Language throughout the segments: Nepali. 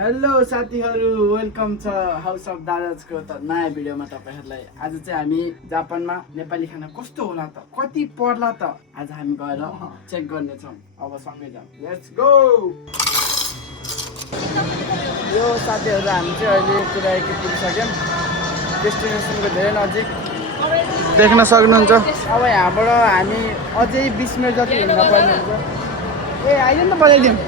हेलो साथीहरू, वेलकम छ हाउस अफ दादाजको त नयाँ भिडियोमा तपाईहरुलाई। आज चाहिँ हामी जापानमा नेपाली खाना कस्तो होला त, कति पर्ला त, आज हामी गएर चेक गर्ने छौं। अब सँगै जाऊ, लेट्स गो। यो साथीहरू हामी चाहिँ अहिले पुरा पुगिसक्यौं, डेस्टिनेसनको धेरै नजिक देख्न सक्नुहुन्छ। अब यहाँबाट हामी अझै 20 मिनेट जति हिँड्न पर्ने हुन्छ। ए आइज न बजाइदिउँ।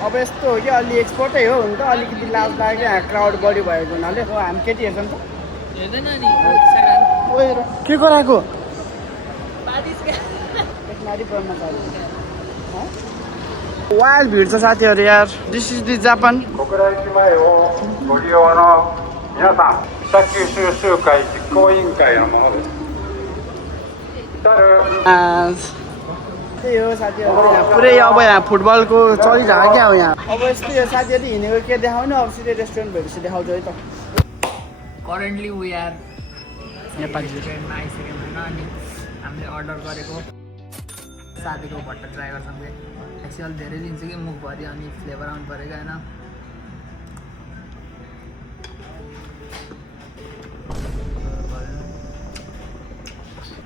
अब यस्तो हो कि अलि एक्सपोर्टै हो नि त, अलिकति लाज लाग्यो यहाँ क्राउड बढी भएको हुनाले। हामी केटी हेर्छौँ त के गराएको वाइल्ड भिड छ साथीहरू यार। This is the Japan. त्यही हो साथीहरू, यहाँ पुरै अब यहाँ फुटबलको चलिरहेको क्या हो यहाँ। अब यस्तै हो साथीहरू, हिँडेको के देखाउनु, अब सिधै रेस्टुरेन्ट भएपछि देखाउँछु है त। करेन्टली वी आर नेपाली रेस्टुरेन्टमा आइसक्यौँ होइन। अनि हामीले अर्डर गरेको साथीको भट्टा ड्राइभरसँग एक्चुअल धेरै दिन्छ कि मुखभरि, अनि फ्लेभर आउनु परेको होइन।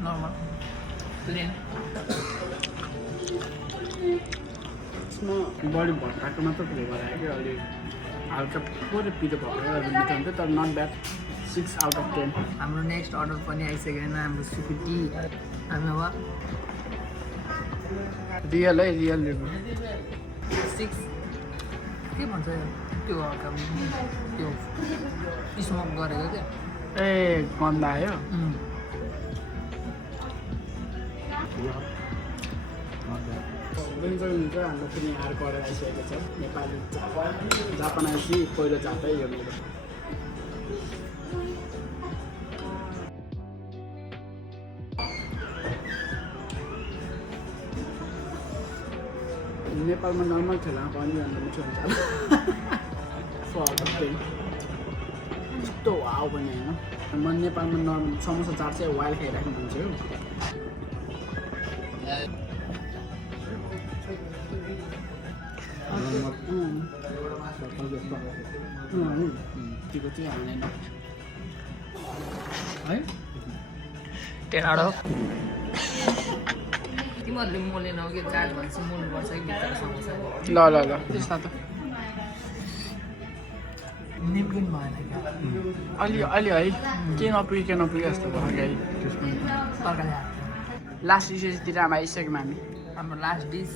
नर्मल प्लेन बढी भट्टाको मात्र फ्लेभर आयो कि, अलि हल्का पुरै पिरो भएको मिठो हुन्थ्यो, तर नट ब्याड। 6 out of 10। हाम्रो नेक्स्ट अर्डर पनि आइसक्यो होइन, हाम्रो सुकुटी हाल्नुभयो रियल है, रियल रिभ्यू। 6 के भन्छ त्यो हल्का त्यो स्मोक गरेको क्या। ए गन्ध आयो। हुन्छ हाम्रो पनि अर्को अर्डर आइसकेको छ। नेपाली जापान आएपछि पहिलो जातै यो मेरो। नेपालमा नर्मल ठेलामा पनि भन्दा मिठो हुन्छ यस्तो वाउ पनि होइन। म नेपालमा नर्मल समोसा चाट चाहिँ वाइल्ड खाइराख्नु मान्छे हो। त्यो चाहिँ हाल्दैन है 10 आउट अफ। तिमीहरूले मोलेन हो कि चाट भन्छ मोल्नुपर्छ कि भित्र समोसा। ल ल ल त्यस्ता त नेपकिन भएन क्या अलि अलि है, के नपुगी जस्तो भयो है। तरकारी लास्ट डिसेसतिर हामी आइसक्यौँ। हाम्रो लास्ट डिस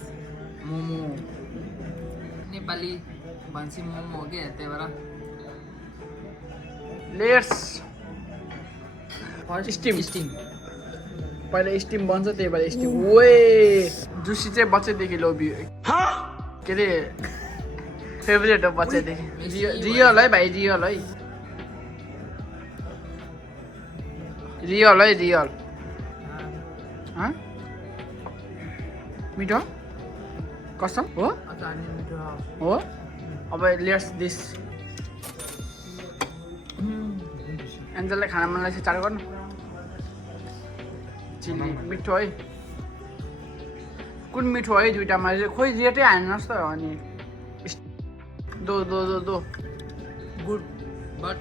मोमो। नेपाली भन्छ मोमो हो कि, त्यही भएर लेट्स स्टिम स्टिम पहिला स्टिम बन्छ, त्यही भएर स्टिम। ओए जुसी चाहिँ बच्चैदेखि लोभी के अरे फेभरेट हो बच्चैदेखि। रियल है भाइ, रियल है, रियल है, रियल। मिठो कसम हो हो। अब लेट्स दिस। एन्जललाई खाना मन लाग्छ, चाँडो गर्नु। चिल्ली मिठो है, कुन मिठो है दुइटामा चाहिँ, खोइ रेटै हाल्नुहोस् त। अनि दो दो दो दो good but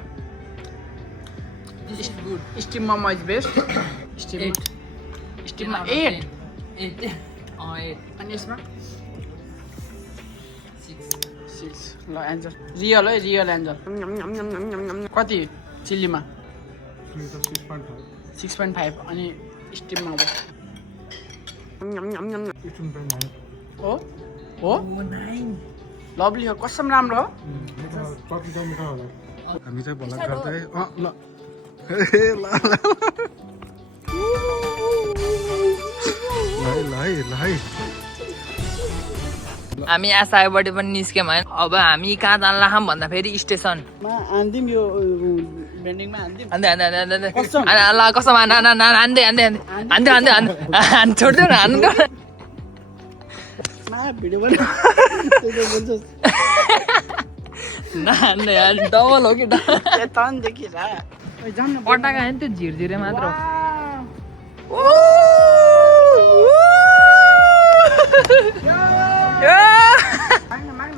this good. Steam momo is best. स्टिममा 8 अनि यसमा 6। ल एन्जल रियल है, रियल एन्जल। कति चिल्लीमा 6.5 अनि स्टिममा अब हो हो 9 लभली हो, कसम राम्रो हो। हामी चाहिँ भला गर्दै ल हामी आशाबाट पनि निस्क्यौँ होइन। अब हामी कहाँ जान्ला खाम भन्दा फेरि स्टेसन आन्दिम यो बेन्डिङमा आन्दिम। हान्दै ल कसम हान्दै छोड्देऊ न, हान्नु भिडियो बना हान्दै डबल हो कि पटाका होइन त्यो झिरझिरे मात्र।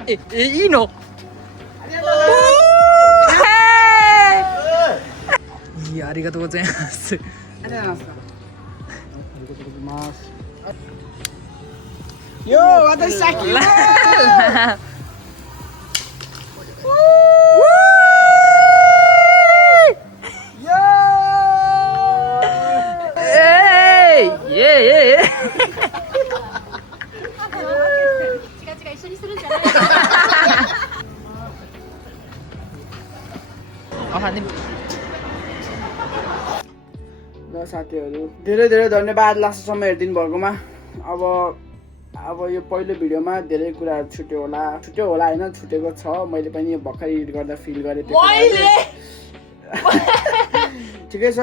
いいのいや、ありがとうございます。ありがとうございます。よー、私先イエーイ一緒にするんじゃないल साथीहरू धेरै धेरै धन्यवाद लास्टसम्म हेरिदिनु भएकोमा। अब यो पहिलो भिडियोमा धेरै कुराहरू छुट्यो होला होइन, छुटेको छ। मैले पनि यो भर्खर एडिट गर्दा फिल गरेँ त्यो ठिकै छ।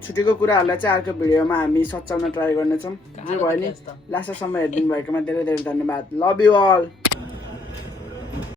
छुटेको कुराहरूलाई चाहिँ अर्को भिडियोमा हामी सच्याउन ट्राई गर्नेछौँ। जे भयो नि लास्टसम्म हेरिदिनु भएकोमा धेरै धेरै धन्यवाद। Love you all.